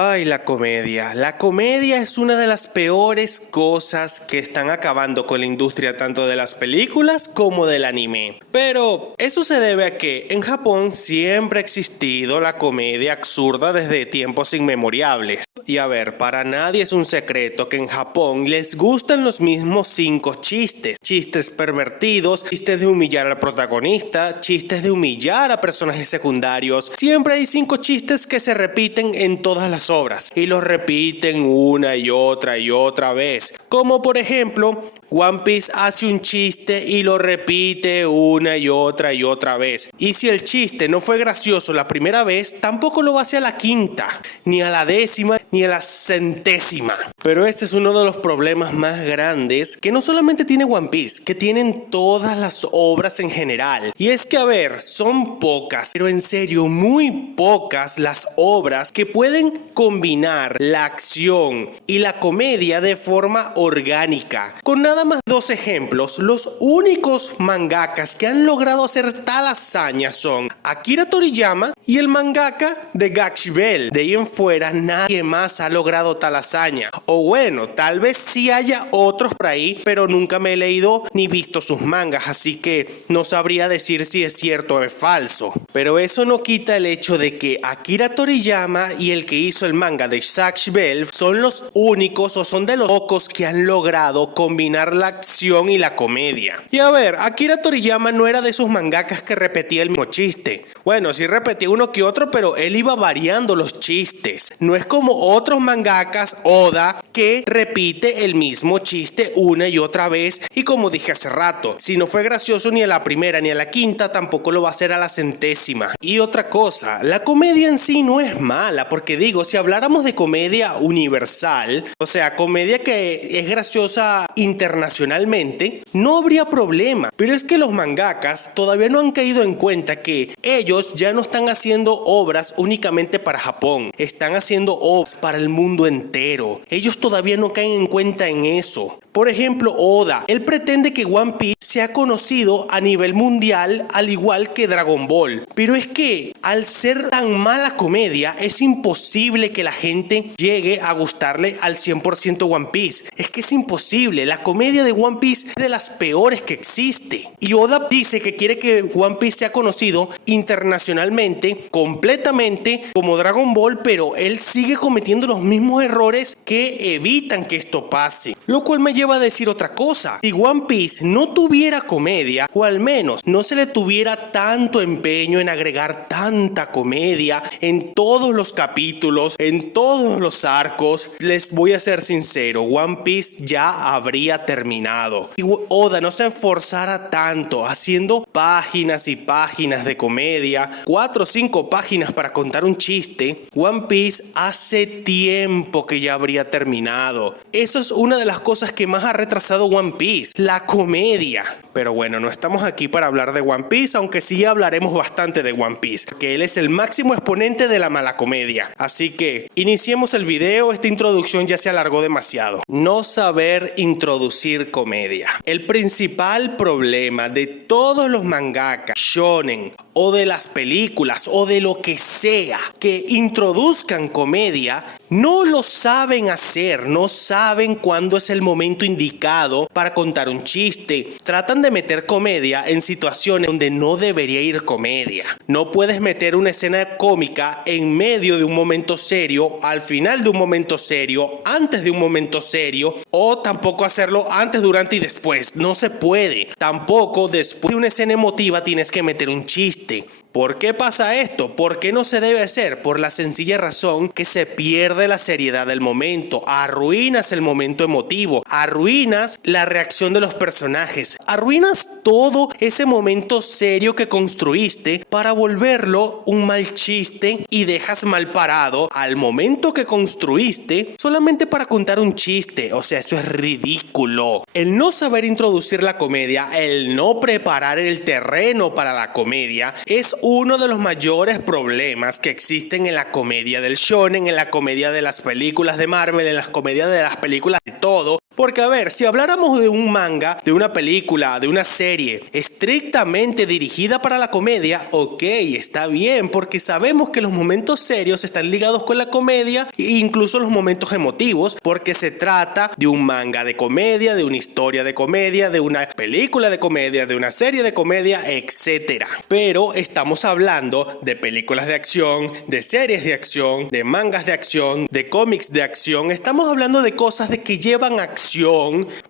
Ay, la comedia. La comedia es una de las peores cosas que están acabando con la industria tanto de las películas como del anime. Pero eso se debe a que en Japón siempre ha existido la comedia absurda desde tiempos inmemoriales. Y a ver, para nadie es un secreto que en Japón les gustan los mismos 5 chistes. Chistes pervertidos, chistes de humillar al protagonista, chistes de humillar a personajes secundarios. Siempre hay 5 chistes que se repiten en todas las obras y los repiten una y otra vez. Como por ejemplo, One Piece hace un chiste y lo repite una y otra vez. Y si el chiste no fue gracioso la primera vez, tampoco lo va a hacer a la quinta, ni a la décima, ni a la centésima. Pero este es uno de los problemas más grandes que no solamente tiene One Piece, que tienen todas las obras en general. Y es que, a ver, son pocas, pero en serio, muy pocas las obras que pueden combinar la acción y la comedia de forma orgánica. Con nada más 2 ejemplos, los únicos mangakas que han logrado hacer tal hazaña son Akira Toriyama y el mangaka de Gash Bell. De ahí en fuera nadie más ha logrado tal hazaña. O bueno, tal vez sí haya otros por ahí, pero nunca me he leído ni visto sus mangas, así que no sabría decir si es cierto o es falso. Pero eso no quita el hecho de que Akira Toriyama y el que hizo el manga de Gash Bell son los únicos o son de los pocos que han logrado combinar la acción y la comedia. Y a ver, Akira Toriyama no era de esos mangakas que repetía el mismo chiste. Bueno, sí repetía uno que otro, pero él iba variando los chistes. No es como otros mangakas, Oda, que repite el mismo chiste una y otra vez. Y como dije hace rato, si no fue gracioso ni a la primera ni a la quinta, tampoco lo va a hacer a la centésima. Y otra cosa, la comedia en sí no es mala, porque digo, si habláramos de comedia universal, o sea, comedia que es graciosa internacionalmente, no habría problema. Pero es que los mangakas todavía no han caído en cuenta que ellos ya no están haciendo obras únicamente para Japón, están haciendo obras para el mundo entero. Ellos todavía no caen en cuenta en eso. Por ejemplo, Oda, él pretende que One Piece sea conocido a nivel mundial al igual que Dragon Ball. Pero es que al ser tan mala comedia es imposible que la gente llegue a gustarle al 100% One Piece. Es que es imposible, la comedia de One Piece es de las peores que existe. Y Oda dice que quiere que One Piece sea conocido internacionalmente, completamente como Dragon Ball, pero él sigue cometiendo los mismos errores que evitan que esto pase. Lo cual me lleva a decir otra cosa. Si One Piece no tuviera comedia, o al menos no se le tuviera tanto empeño en agregar tanta comedia en todos los capítulos, en todos los arcos, les voy a ser sincero, One Piece ya habría terminado. Si Oda no se esforzara tanto haciendo páginas y páginas de comedia, 4 o 5 páginas para contar un chiste, One Piece hace tiempo que ya habría terminado. Eso es una de las cosas que más ha retrasado One Piece, la comedia. Pero bueno, no estamos aquí para hablar de One Piece, aunque sí hablaremos bastante de One Piece, porque él es el máximo exponente de la mala comedia. Así que iniciemos el video, esta introducción ya se alargó demasiado. No saber introducir comedia. El principal problema de todos los mangakas, shonen, o de las películas, o de lo que sea, que introduzcan comedia, no lo saben hacer, no saben cuándo es el momento indicado para contar un chiste. Tratan de meter comedia en situaciones donde no debería ir comedia. No puedes meter una escena cómica en medio de un momento serio, al final de un momento serio, antes de un momento serio, o tampoco hacerlo antes, durante y después. No se puede. Tampoco después de una escena emotiva tienes que meter un chiste. ¿Por qué pasa esto? ¿Por qué no se debe hacer? Por la sencilla razón que se pierde la seriedad del momento, arruinas el momento emotivo, arruinas la reacción de los personajes, arruinas todo ese momento serio que construiste para volverlo un mal chiste y dejas mal parado al momento que construiste solamente para contar un chiste. O sea, eso es ridículo. El no saber introducir la comedia, el no preparar el terreno para la comedia es uno de los mayores problemas que existen en la comedia del shonen, en la comedia de las películas de Marvel, en las comedias de las películas de todo. Porque a ver, si habláramos de un manga, de una película, de una serie estrictamente dirigida para la comedia, ok, está bien, porque sabemos que los momentos serios están ligados con la comedia e incluso los momentos emotivos, porque se trata de un manga de comedia, de una historia de comedia, de una película de comedia, de una serie de comedia, etc. Pero estamos hablando de películas de acción, de series de acción, de mangas de acción, de cómics de acción. Estamos hablando de cosas de que llevan acción,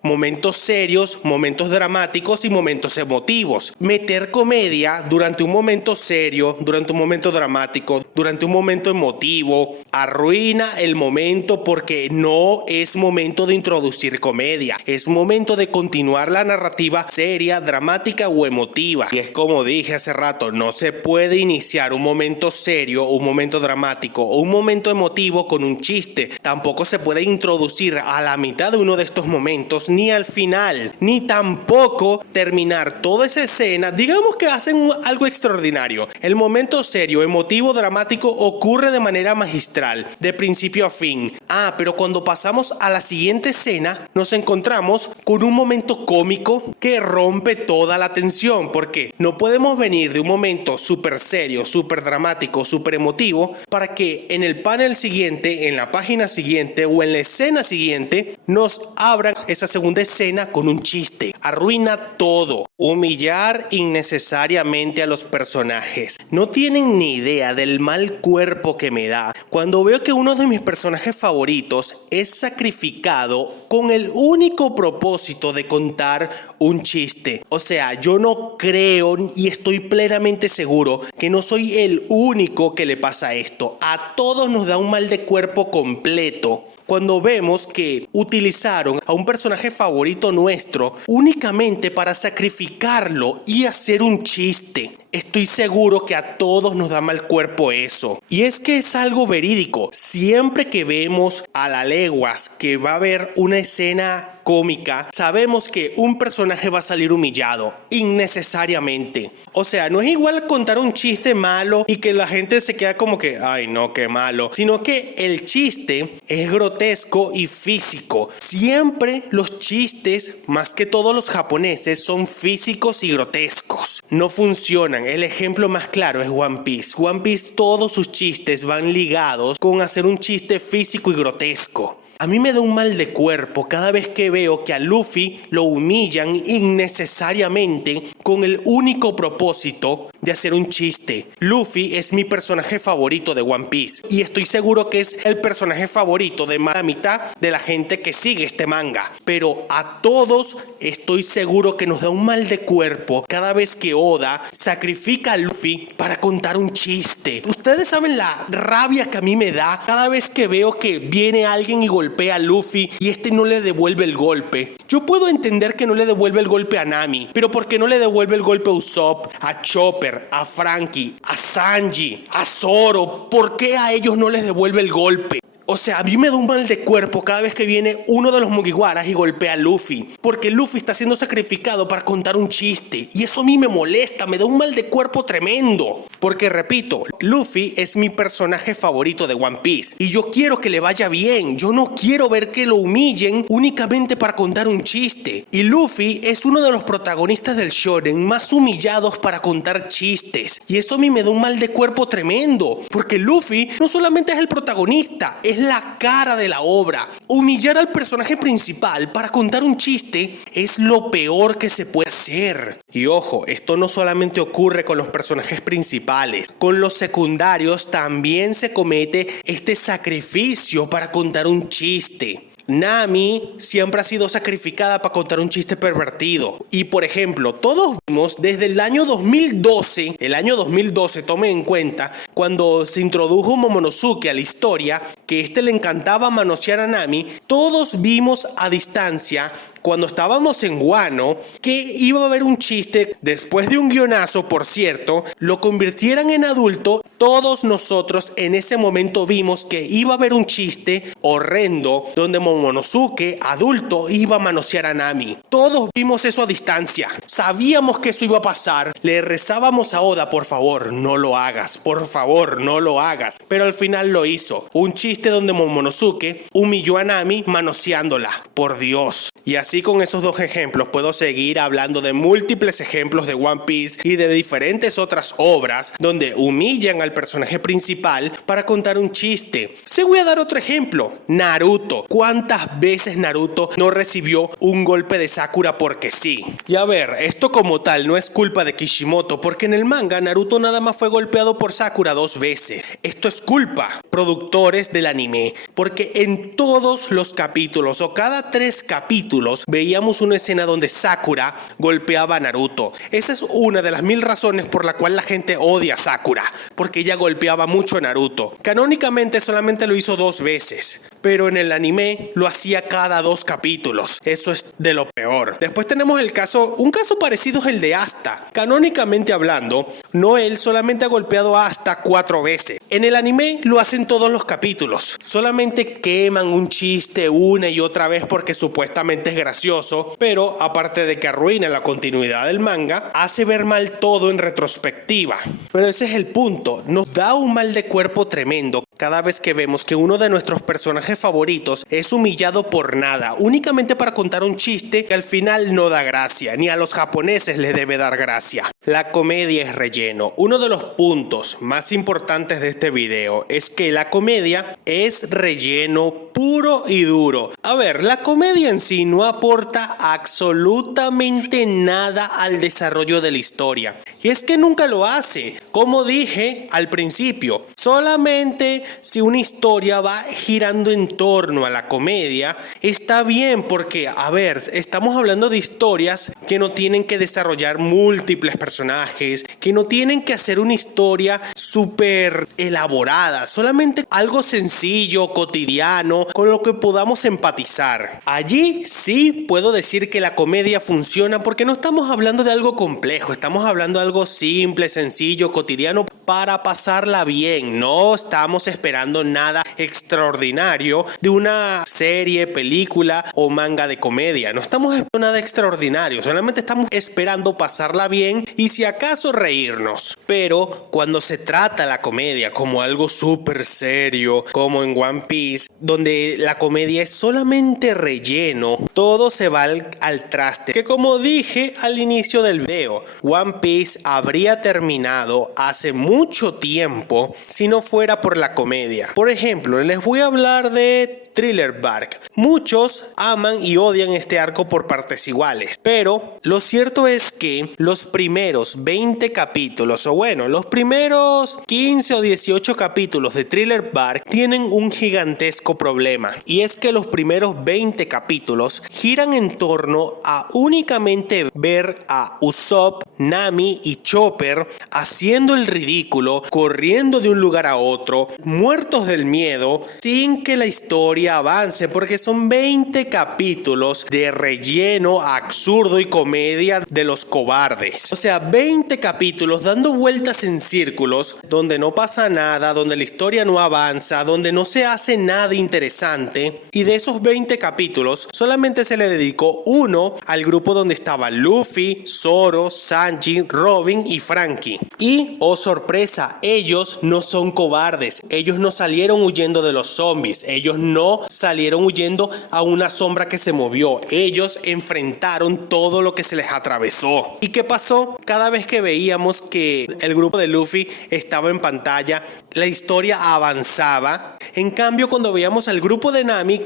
momentos serios, momentos dramáticos y momentos emotivos. Meter comedia durante un momento serio, durante un momento dramático, durante un momento emotivo, arruina el momento porque no es momento de introducir comedia. Es momento de continuar la narrativa seria, dramática o emotiva. Y es como dije hace rato, no se puede iniciar un momento serio, un momento dramático o un momento emotivo con un chiste. Tampoco se puede introducir a la mitad de uno de estos momentos, ni al final, ni tampoco terminar toda esa escena. Digamos que hacen algo extraordinario. El momento serio, emotivo, dramático ocurre de manera magistral, de principio a fin. Pero cuando pasamos a la siguiente escena, nos encontramos con un momento cómico que rompe toda la tensión, porque no podemos venir de un momento súper serio, súper dramático, súper emotivo, para que en el panel siguiente, en la página siguiente o en la escena siguiente, nos abran esa segunda escena con un chiste. Arruina todo. Humillar innecesariamente a los personajes. No tienen ni idea del mal cuerpo que me da cuando veo que uno de mis personajes favoritos es sacrificado con el único propósito de contar un chiste. O sea, yo no creo y estoy plenamente seguro que no soy el único que le pasa esto. A todos nos da un mal de cuerpo completo cuando vemos que utilizaron a un personaje favorito nuestro únicamente para sacrificarlo y hacer un chiste. Estoy seguro que a todos nos da mal cuerpo eso. Y es que es algo verídico. Siempre que vemos a la leguas que va a haber una escena cómica, sabemos que un personaje va a salir humillado innecesariamente. O sea, no es igual contar un chiste malo y que la gente se queda como que, ay no, qué malo, sino que el chiste es grotesco y físico. Siempre los chistes, más que todos los japoneses, son físicos y grotescos. No funcionan. El ejemplo más claro es One Piece. One Piece, todos sus chistes van ligados con hacer un chiste físico y grotesco. A mí me da un mal de cuerpo cada vez que veo que a Luffy lo humillan innecesariamente con el único propósito de hacer un chiste. Luffy es mi personaje favorito de One Piece y estoy seguro que es el personaje favorito de más de la mitad de la gente que sigue este manga. Pero a todos estoy seguro que nos da un mal de cuerpo cada vez que Oda sacrifica a Luffy para contar un chiste. Ustedes saben la rabia que a mí me da cada vez que veo que viene alguien y golpea a Luffy y este no le devuelve el golpe. Yo puedo entender que no le devuelve el golpe a Nami, pero ¿por qué no le devuelve el golpe a Usopp, a Chopper, a Frankie, a Sanji, a Zoro? ¿Por qué a ellos no les devuelve el golpe? O sea, a mí me da un mal de cuerpo cada vez que viene uno de los Mugiwaras y golpea a Luffy. Porque Luffy está siendo sacrificado para contar un chiste. Y eso a mí me molesta, me da un mal de cuerpo tremendo. Porque repito, Luffy es mi personaje favorito de One Piece. Y yo quiero que le vaya bien. Yo no quiero ver que lo humillen únicamente para contar un chiste. Y Luffy es uno de los protagonistas del shonen más humillados para contar chistes. Y eso a mí me da un mal de cuerpo tremendo. Porque Luffy no solamente es el protagonista, es la cara de la obra. Humillar al personaje principal para contar un chiste es lo peor que se puede hacer. Y ojo, esto no solamente ocurre con los personajes principales, con los secundarios también se comete este sacrificio para contar un chiste. Nami siempre ha sido sacrificada para contar un chiste pervertido. Y por ejemplo, todos vimos desde el año 2012, tomen en cuenta, cuando se introdujo Momonosuke a la historia, que le encantaba manosear a Nami, todos vimos a distancia, cuando estábamos en Wano, que iba a haber un chiste, después de un guionazo, por cierto, lo convirtieran en adulto. Todos nosotros en ese momento vimos que iba a haber un chiste horrendo donde Momonosuke, adulto, iba a manosear a Nami. Todos vimos eso a distancia. Sabíamos que eso iba a pasar. Le rezábamos a Oda, por favor, no lo hagas. Por favor. favor, no lo hagas. Pero al final lo hizo. Un chiste donde Momonosuke humilló a Nami manoseándola. Por Dios. Y así con esos dos ejemplos puedo seguir hablando de múltiples ejemplos de One Piece y de diferentes otras obras donde humillan al personaje principal para contar un chiste. Se voy a dar otro ejemplo. Naruto. ¿Cuántas veces Naruto no recibió un golpe de Sakura porque sí? Y a ver, esto como tal no es culpa de Kishimoto, porque en el manga Naruto nada más fue golpeado por Sakura 2 veces. Esto es culpa, productores del anime, porque en todos los capítulos o cada 3 capítulos veíamos una escena donde Sakura golpeaba a Naruto. Esa es una de las 1000 razones por la cual la gente odia a Sakura, porque ella golpeaba mucho a Naruto. Canónicamente solamente lo hizo 2 veces, pero en el anime lo hacía cada 2 capítulos. Eso es de lo peor. Después tenemos un caso parecido es el de Asta. Canónicamente hablando, Noel solamente ha golpeado a Asta 4 veces. En el anime lo hacen todos los capítulos. Solamente queman un chiste una y otra vez porque supuestamente es gracioso, pero aparte de que arruina la continuidad del manga, hace ver mal todo en retrospectiva. Pero ese es el punto. Nos da un mal de cuerpo tremendo cada vez que vemos que uno de nuestros personajes favoritos es humillado por nada, únicamente para contar un chiste que al final no da gracia, ni a los japoneses les debe dar gracia. La comedia es relleno. Uno de los puntos más importantes de este video es que la comedia es relleno puro y duro. A ver, la comedia en sí no aporta absolutamente nada al desarrollo de la historia. Y es que nunca lo hace. Como dije al principio, solamente si una historia va girando en torno a la comedia, está bien porque, a ver, estamos hablando de historias que no tienen que desarrollar múltiples personajes, que no tienen que hacer una historia súper elaborada, solamente algo sencillo, cotidiano, con lo que podamos empatizar. Allí sí puedo decir que la comedia funciona porque no estamos hablando de algo complejo, estamos hablando de algo simple, sencillo, cotidiano para pasarla bien. No estamos esperando nada extraordinario de una serie, película o manga de comedia. No estamos esperando nada extraordinario, solamente estamos esperando pasarla bien y si acaso reírnos. Pero cuando se trata la comedia como algo súper serio, como en One Piece, donde la comedia es solamente relleno, todo se va al traste. Que como dije al inicio del video, One Piece habría terminado hace mucho tiempo si no fuera por la comedia. Por ejemplo, les voy a hablar de Thriller Bark. Muchos aman y odian este arco por partes iguales, pero lo cierto es que los primeros 20 capítulos, o bueno, los primeros 15 o 18 capítulos de Thriller Bark tienen un gigantesco problema, y es que los primeros 20 capítulos giran en torno a únicamente ver a Usopp, Nami y Chopper haciendo el ridículo, corriendo de un lugar a otro, muertos del miedo, sin que la historia avance, porque son 20 capítulos de relleno absurdo y comedia de los cobardes. O sea, 20 capítulos dando vueltas en círculos, donde no pasa nada, donde la historia no avanza, donde no se hace nada interesante. Y de esos 20 capítulos, solamente se le dedicó uno al grupo donde estaba Luffy, Zoro, Sanji, Robin y Frankie. Y, oh sorpresa, ellos no son cobardes. Ellos no salieron huyendo de los zombies. Ellos no salieron huyendo a una sombra que se movió. Ellos enfrentaron todo lo que se les atravesó. ¿Y qué pasó? Cada vez que veíamos que el grupo de Luffy estaba en pantalla, la historia avanzaba. En cambio, cuando veíamos al grupo de Nami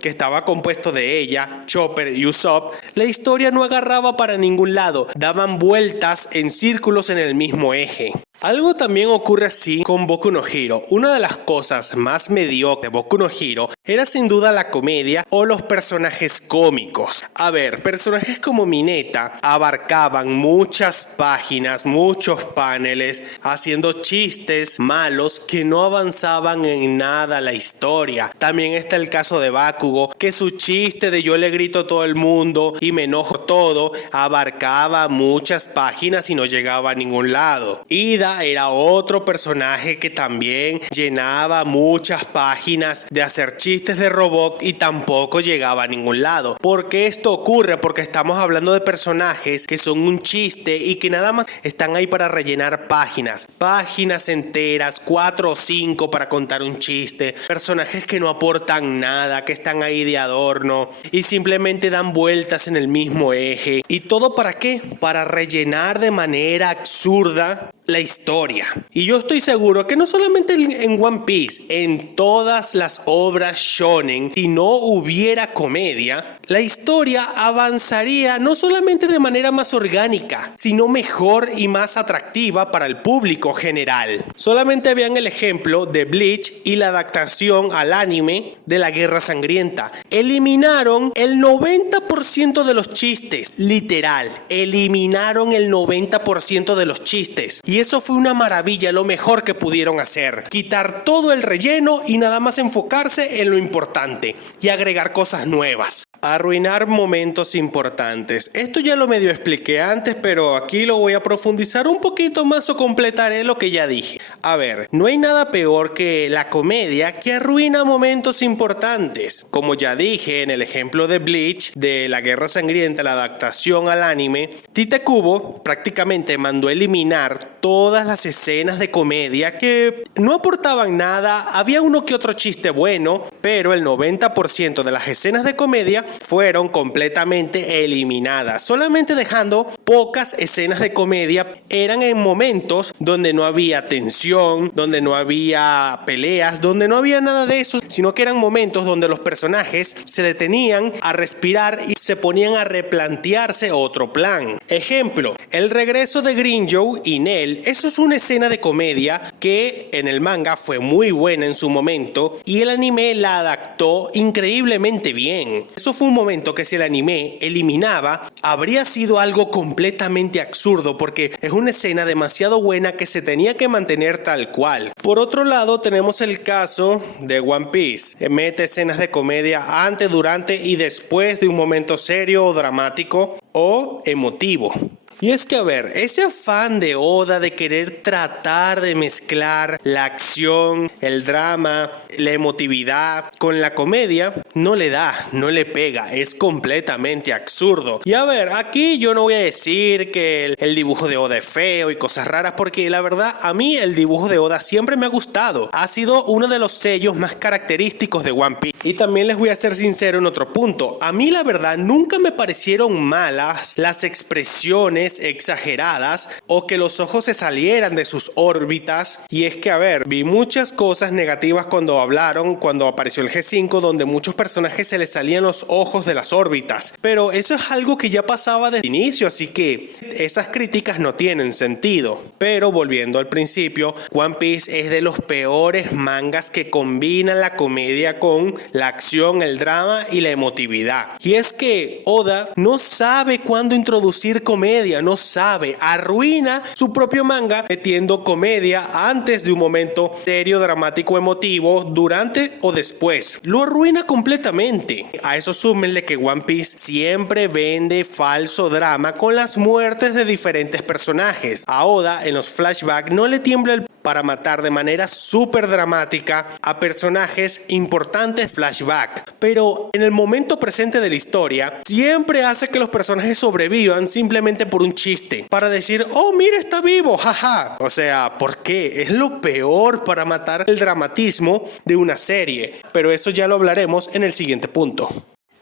que estaba compuesto de ella, Chopper y Usopp, la historia no agarraba para ningún lado. Daban vueltas en círculos en el mismo eje. Algo también ocurre así con Boku no Hero. Una de las cosas más mediocres de Boku no Hero era sin duda la comedia o los personajes cómicos. A ver, personajes como Mineta abarcaban muchas páginas, muchos paneles, haciendo chistes malos que no avanzaban en nada la historia. También está el caso de Bakugo, que su chiste de yo le grito a todo el mundo y me enojo todo, abarcaba muchas páginas y no llegaba a ningún lado. Y Oda era otro personaje que también llenaba muchas páginas de hacer chistes de robot y tampoco llegaba a ningún lado. ¿Por qué esto ocurre? Porque estamos hablando de personajes que son un chiste y que nada más están ahí para rellenar páginas enteras, 4 o 5 para contar un chiste, personajes que no aportan nada, que están ahí de adorno y simplemente dan vueltas en el mismo eje. ¿Y todo para qué? Para rellenar de manera absurda la historia. Y yo estoy seguro que no solamente en One Piece, en todas las obras shonen, si no hubiera comedia, la historia avanzaría no solamente de manera más orgánica, sino mejor y más atractiva para el público general. Solamente vean el ejemplo de Bleach y la adaptación al anime de la Guerra Sangrienta. Eliminaron el 90% de los chistes, literal, eliminaron el 90% de los chistes. Y eso fue una maravilla, lo mejor que pudieron hacer. Quitar todo el relleno y nada más enfocarse en lo importante y agregar cosas nuevas. Arruinar momentos importantes. Esto ya lo medio expliqué antes, pero aquí lo voy a profundizar un poquito más o completaré lo que ya dije. A ver, no hay nada peor que la comedia que arruina momentos importantes. Como ya dije en el ejemplo de Bleach, de la Guerra Sangrienta, la adaptación al anime, Tite Kubo prácticamente mandó eliminar todas las escenas de comedia que no aportaban nada. Había uno que otro chiste bueno, pero el 90% de las escenas de comedia fueron completamente eliminadas, solamente dejando pocas escenas de comedia. Eran en momentos donde no había tensión, donde no había peleas, donde no había nada de eso, sino que eran momentos donde los personajes se detenían a respirar y se ponían a replantearse otro plan. Ejemplo, el regreso de Grimmjow y Nell. Eso es una escena de comedia que en el manga fue muy buena en su momento y el anime la adaptó increíblemente bien. Eso fue un momento que si el anime eliminaba, habría sido algo completamente absurdo porque es una escena demasiado buena que se tenía que mantener tal cual. Por otro lado, tenemos el caso de One Piece. Mete escenas de comedia antes, durante y después de un momento serio o dramático o emotivo. Y es que, a ver, ese afán de Oda de querer tratar de mezclar la acción, el drama, la emotividad con la comedia, no le da, no le pega, es completamente absurdo. Y a ver, aquí yo no voy a decir que el dibujo de Oda es feo y cosas raras, porque la verdad, a mí el dibujo de Oda siempre me ha gustado. Ha sido uno de los sellos más característicos de One Piece. Y también les voy a ser sincero en otro punto. A mí la verdad nunca me parecieron malas las expresiones exageradas o que los ojos se salieran de sus órbitas. Y es que, a ver, vi muchas cosas negativas cuando apareció el G5, donde muchos personajes se les salían los ojos de las órbitas. Pero eso es algo que ya pasaba desde el inicio, así que esas críticas no tienen sentido. Pero volviendo al principio, One Piece es de los peores mangas que combinan la comedia con la acción, el drama y la emotividad. Y es que Oda no sabe cuándo introducir comedia, no sabe, arruina su propio manga metiendo comedia antes de un momento serio, dramático, emotivo, durante o después. Lo arruina completamente. A eso súmenle que One Piece siempre vende falso drama con las muertes de diferentes personajes. A Oda en los flashbacks no le tiembla el para matar de manera súper dramática a personajes importantes flashback, pero en el momento presente de la historia siempre hace que los personajes sobrevivan simplemente por un chiste, para decir, oh mira está vivo, jaja. O sea, ¿por qué? Es lo peor para matar el dramatismo de una serie, pero eso ya lo hablaremos en el siguiente punto.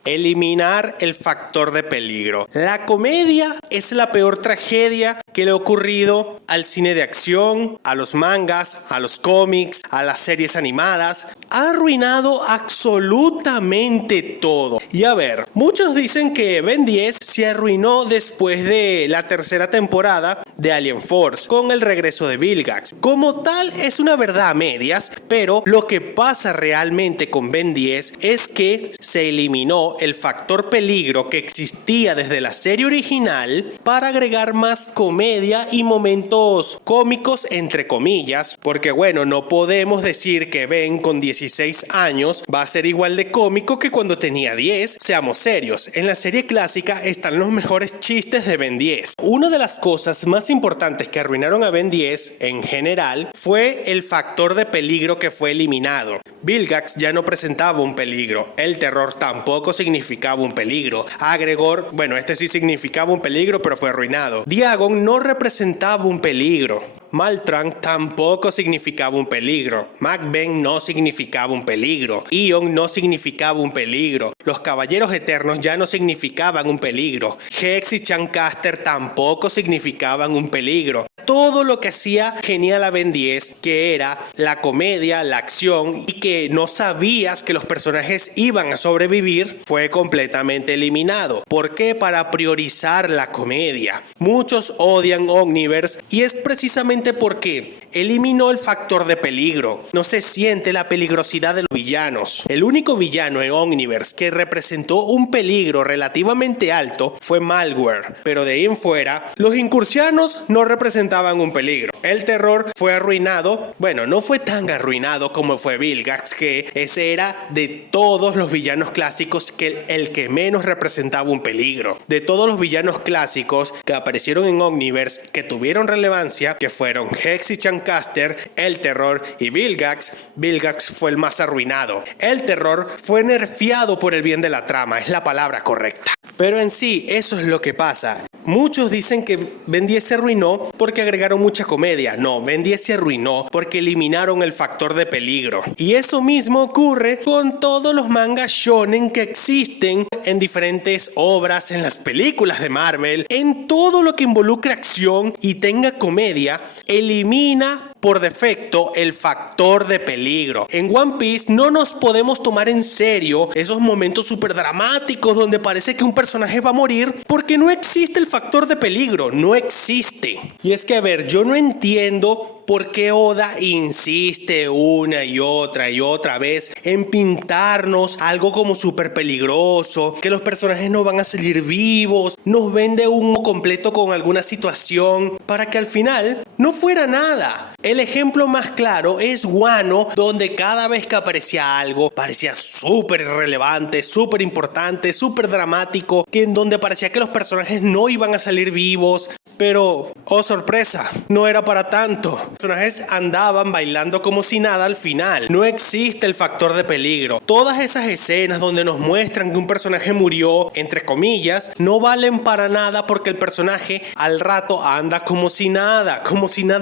Eliminar el factor de peligro. La comedia es la peor tragedia que le ha ocurrido al cine de acción, a los mangas, a los cómics, a las series animadas. Ha arruinado absolutamente todo. Y a ver, muchos dicen que Ben 10 se arruinó después de la tercera temporada de Alien Force, con el regreso de Vilgax. Como tal, es una verdad a medias, pero lo que pasa realmente con Ben 10 es que se eliminó eliminó el factor peligro que existía desde la serie original para agregar más comedia y momentos cómicos entre comillas, porque bueno, no podemos decir que Ben con 16 años va a ser igual de cómico que cuando tenía 10, seamos serios, en la serie clásica están los mejores chistes de Ben 10. Una de las cosas más importantes que arruinaron a Ben 10 en general fue el factor de peligro que fue eliminado. Vilgax ya no presentaba un peligro, el terror tampoco significaba un peligro, Agregor, bueno, este sí significaba un peligro pero fue arruinado. Diagon no representaba un peligro. Maltrank tampoco significaba un peligro. MacBen no significaba un peligro. Ion no significaba un peligro. Los Caballeros Eternos ya no significaban un peligro. Hex y Chancaster tampoco significaban un peligro. Todo lo que hacía genial a Ben 10, que era la comedia, la acción y que no sabías que los personajes iban a sobrevivir, fue completamente eliminado. ¿Por qué? Para priorizar la comedia. Muchos odian Omniverse y es precisamente porque eliminó el factor de peligro. No se siente la peligrosidad de los villanos. El único villano en Omniverse que representó un peligro relativamente alto fue Malware, pero de ahí en fuera, los incursianos no representaban un peligro. El terror fue arruinado, bueno, no fue tan arruinado como fue Vilgax, que ese era de todos los villanos clásicos que el que menos representaba un peligro. De todos los villanos clásicos que aparecieron en Omniverse, que tuvieron relevancia, que fueron Hex y Chancaster, el terror y Vilgax, Vilgax fue el más arruinado. El terror fue nerfeado por el bien de la trama, es la palabra correcta. Pero en sí, eso es lo que pasa. Muchos dicen que Ben 10 se arruinó porque agregaron mucha comedia. No, Ben 10 se arruinó porque eliminaron el factor de peligro. Y eso mismo ocurre con todos los mangas shonen que existen en diferentes obras, en las películas de Marvel, en todo lo que involucre acción y tenga comedia, elimina por defecto el factor de peligro. En One Piece no nos podemos tomar en serio esos momentos súper dramáticos donde parece que un personaje va a morir porque no existe el factor de peligro, no existe. Y es que a ver, yo no entiendo por qué Oda insiste una y otra vez en pintarnos algo como súper peligroso, que los personajes no van a salir vivos, nos vende humo completo con alguna situación para que al final no fuera nada. El ejemplo más claro es Wano, donde cada vez que aparecía algo parecía súper relevante, súper importante, súper dramático, que en donde parecía que los personajes no iban a salir vivos. Pero, oh sorpresa, no era para tanto. Los personajes andaban bailando como si nada al final. No existe el factor de peligro. Todas esas escenas donde nos muestran que un personaje murió, entre comillas, no valen para nada porque el personaje al rato anda como si nada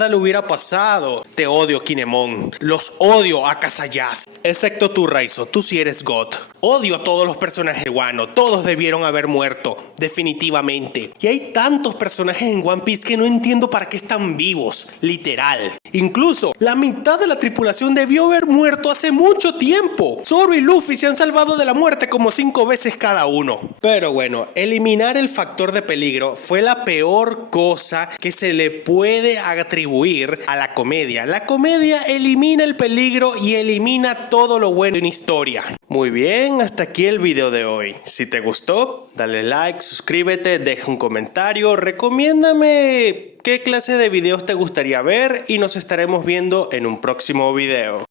le hubiera pasado. Te odio, Kinemon. Los odio a Kasayas. Excepto tú, Raizo, tú sí eres God. Odio a todos los personajes de Wano. Todos debieron haber muerto, definitivamente. Y hay tantos personajes en One Piece que no entiendo para qué están vivos, literal. Incluso, la mitad de la tripulación debió haber muerto hace mucho tiempo. Zoro y Luffy se han salvado de la muerte como 5 veces cada uno. Pero bueno, eliminar el factor de peligro fue la peor cosa que se le puede atribuir a la comedia. La comedia elimina el peligro y elimina todo lo bueno de una historia. Muy bien, hasta aquí el video de hoy. Si te gustó, dale like, suscríbete, deja un comentario, recomiéndame qué clase de videos te gustaría ver y nos estaremos viendo en un próximo video.